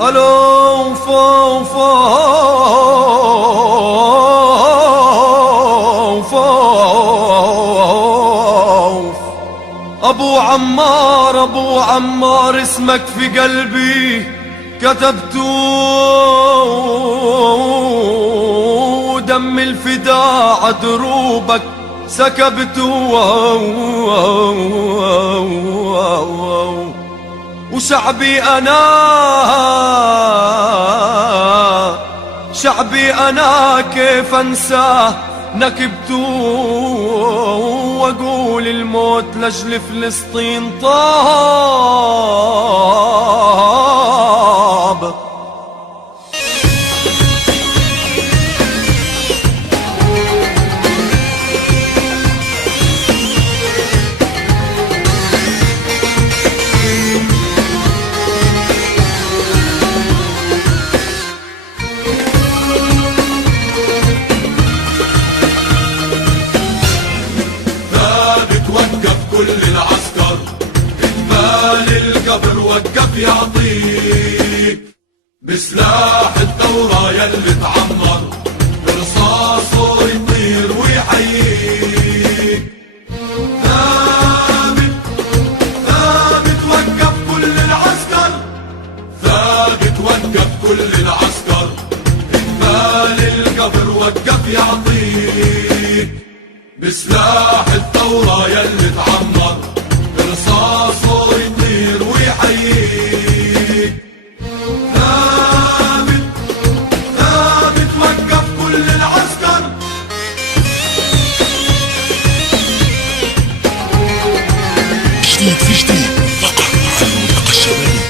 ألو فو فو فو أبو عمار أبو عمار اسمك في قلبي كتبتو، دم الفداء عدروبك سكبتو، وشعبي أنا شعبي أنا كيف أنساه نكبتو، وأقول الموت لأجل فلسطين طاب. كل العسكر إقبال القبر وقف يعطيك بسلاح الثورة يلي تعمر برصاصه يطير ويحييك. ثابت ثابت وقف كل العسكر، ثابت وقف كل العسكر إقبال القبر وقف يعطيك بسلاح الثورة يلي تعمر برصاصه يطير ويحييك. ثابت ثابت وقف كل العسكر. جديد في جديد فقط على المنطقة الشمالية.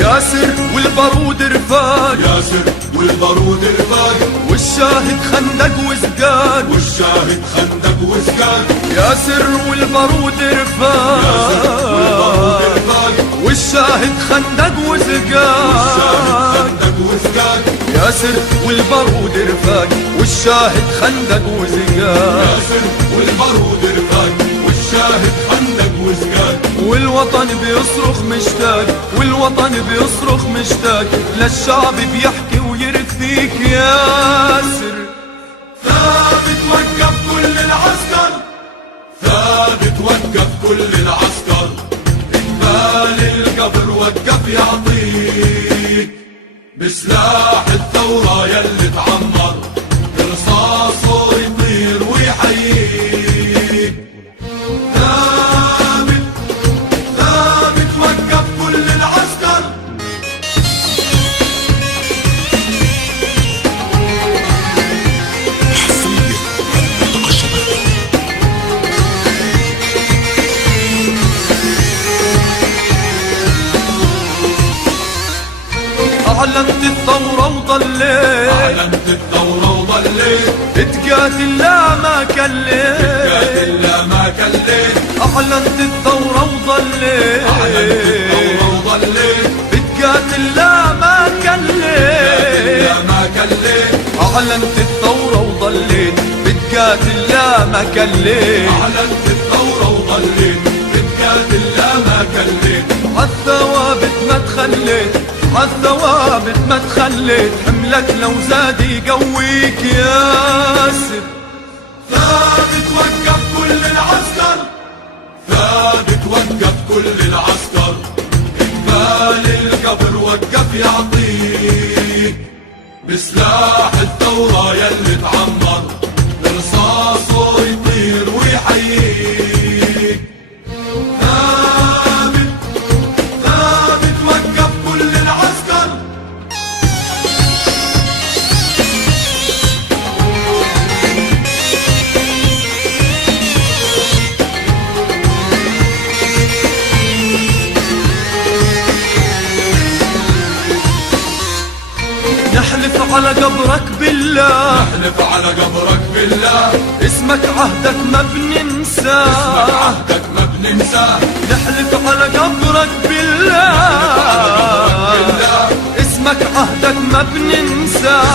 ياسر والبارود رفاق، ياسر والبارود رفاق، والشاهد خندق وزقاق، والشاهد خندق وزقاق. ياسر والبارود رفاق، ياسر والبارود رفاق، والشاهد خندق وزقاق، خندق وزقاق. ياسر والبارود رفاق، والشاهد خندق وزقاق، ياسر والبارود رفاق، والشاهد خندق وزقاق. والوطن بيصرخ مشتاق، والوطن بيصرخ مشتاق للشعب بيحكي ويرثيك ياسر. ثابت وقف كل العسكر، ثابت وقف كل العسكر إقبال القبر وقف يعطيك بسلاح الثورة يلي تعمر برصاصه يطير ويحييك. ثابت ثابت وقف كل العسكر. حصريا على المنطقة الشمالية. أعلنت الثورة وضليت، أعلنت الثورة وضليت تقاتل لا ما كليت، تقاتل لا ما كليت. أعلنت الثورة وضليت، أعلنت الثورة وضليت تقاتل لا ما كليت، لا ما كليت. أعلنت الثورة وضليت، بتقاتل لا ما كليت، أعلنت الثورة وضليت تقاتل لا ما كليت. عالثوابت ما تخليت، عالثوابت ما تخليت، حملك لو زاد يقويك ياسر. ثابت وقف كل العسكر، ثابت وقف كل العسكر إقبال القبر وقف يعطيك بسلاح الثورة يلي تعمر برصاصه يطير ويحييك. ثابت ثابت وقف كل العسكر. نحلف على قبرك بالله، نحلف على قبرك بالله، اسمك عهدك ما بننساه، اسمك عهدك ما بننساه. نحلف على قبرك بالله، اسمك عهدك ما بننساه،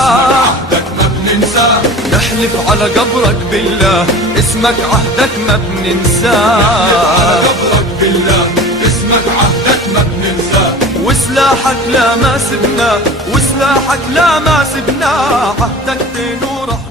عهدك ما بننساه. نحلف على قبرك بالله اسمك عهدك ما بننساه. نحلف على قبرك بالله اسمك عهدك ما بننساه. وسلاحك لا ما سبناه، وسلاحك لا ما سبناه، عهدك دين ورحمة